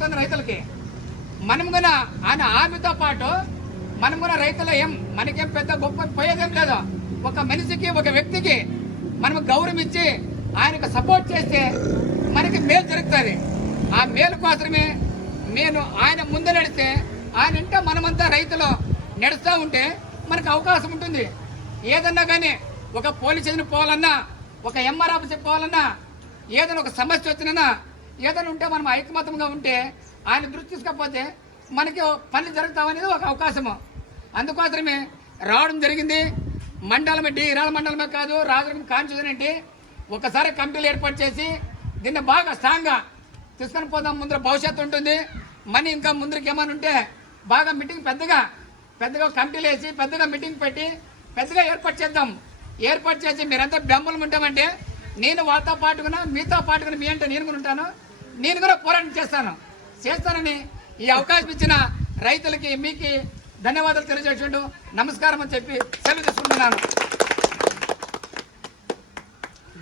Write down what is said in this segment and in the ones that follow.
జరుగుతుంది రైతులకి. మనం కూడా ఆయన హామీతో పాటు మనం కూడా రైతులు మనకేం పెద్ద గొప్ప పోయేదేం లేదు. ఒక మనిషికి ఒక వ్యక్తికి మనం గౌరవం ఇచ్చి ఆయనకు సపోర్ట్ చేస్తే మనకి మేలు జరుగుతుంది. ఆ మేలు కోసమే నేను ఆయన ముందు నడిస్తే ఆయన అంటే మనమంతా రైతులు నడుస్తూ ఉంటే మనకు అవకాశం ఉంటుంది. ఏదన్నా కానీ ఒక పోలీస్ స్టేషన్ పోవాలన్నా, ఒక ఎంఆర్ ఆఫీస్కి పోవాలన్నా, ఏదైనా ఒక సమస్య వచ్చినా ఏదైనా ఉంటే మనం ఐకమత్యంగా ఉంటే ఆయన దృష్టి తీసుకపోతే మనకి పనులు జరుగుతామనేది ఒక అవకాశము. అందుకోసమే రావడం జరిగింది. మండలమే ఇరాల మండలమే కాదు, రాజుల కాన్స్టిట్యూషన్ ఒకసారి కమిటీలు ఏర్పాటు చేసి దీన్ని బాగా స్ట్రాంగ్గా తీసుకొని పోదాం. ముందర భవిష్యత్తు ఉంటుంది. మనీ ఇంకా ముందరికి ఏమైనా ఉంటే బాగా మీటింగ్ పెద్దగా కమిటీలు వేసి పెద్దగా మీటింగ్ పెట్టి పెద్దగా ఏర్పాటు చేద్దాం. ఏర్పాటు చేసి మీరంతా బెంబలం ఉంటామంటే నేను వాళ్ళతో పాటుగా మీతో పాటుగా మీ అంటే నేను కూడా ఉంటాను. నేను కూడా పోరాటం చేస్తానని ఈ అవకాశం ఇచ్చిన రైతులకి మీకు ధన్యవాదాలు తెలియజేస్తుంటూ నమస్కారం అని చెప్పి సెలవు తీసుకుంటున్నాను.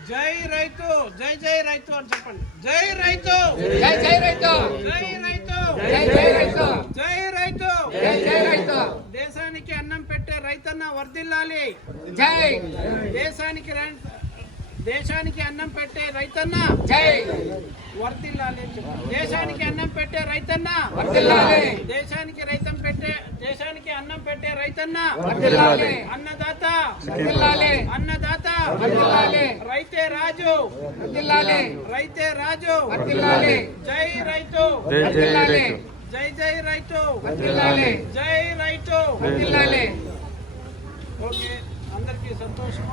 జై రైతు, జై జై రైతు అని చెప్పండి. జై రైతు, జై జై రైతు, జై రైతు, జై జై రైతు, జై రైతు, జై జై రైతు. దేశానికి అన్నం పెట్టే రైతన్న వర్ధిల్లాలి. జై దేశానికి అన్నం పెట్టే రైతన్న జై వర్ధిల్లాలి. దేశానికి అన్నం పెట్టే రైతన్న వర్ధిల్లాలి. దేశానికి అన్నం పెట్టే రైతన్న వర్ధిల్లాలి. అన్నదాత వర్ధిల్లాలి. అన్నదాత వర్ధిల్లాలి. రైతే రాజు, వర్ధిల్లాలి. రైతే రాజు, వర్ధిల్లాలి. జై రైతు, వర్ధిల్లాలి. జై జై రైతు, వర్ధిల్లాలి. జై రైతు, వర్ధిల్లాలి. ఓకే, అందరికీ సంతోషం.